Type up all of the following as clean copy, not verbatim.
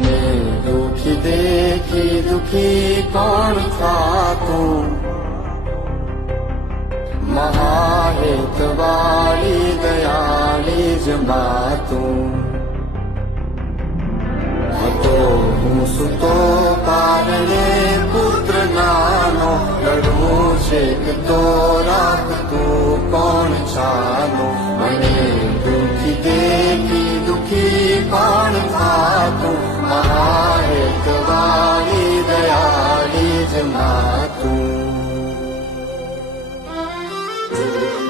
મને દુખી દેખી દુખી કોણ થાતું, મહાહેતવાળી દયાળી જ માતું. હતો હું સુતો પારણે પુત્ર નાનો, રડવું છેક તો રાખતું કોણ છાનો. મને દુખી દેખી દુખી કોણ થાતું, મહાહેતવાળી દયાળી જ માતું.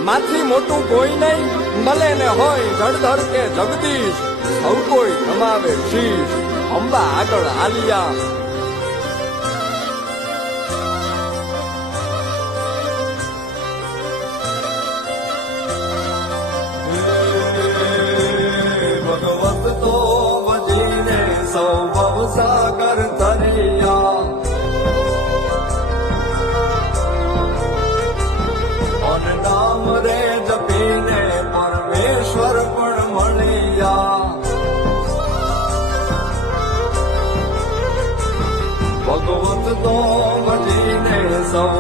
માથી મોટું કોઈ નહીં, ભલે ને હોય જળધર કે જગદીશ, સૌ કોઈ નમાવે શીશ અંબા આગળ આલિયા. ભગવત તો વજીને સૌ ભવસાગર તરિયા, નામ રે જપીને પરમેશ્વર પણ મળ્યા. ભગવત તો ભજીને સૌ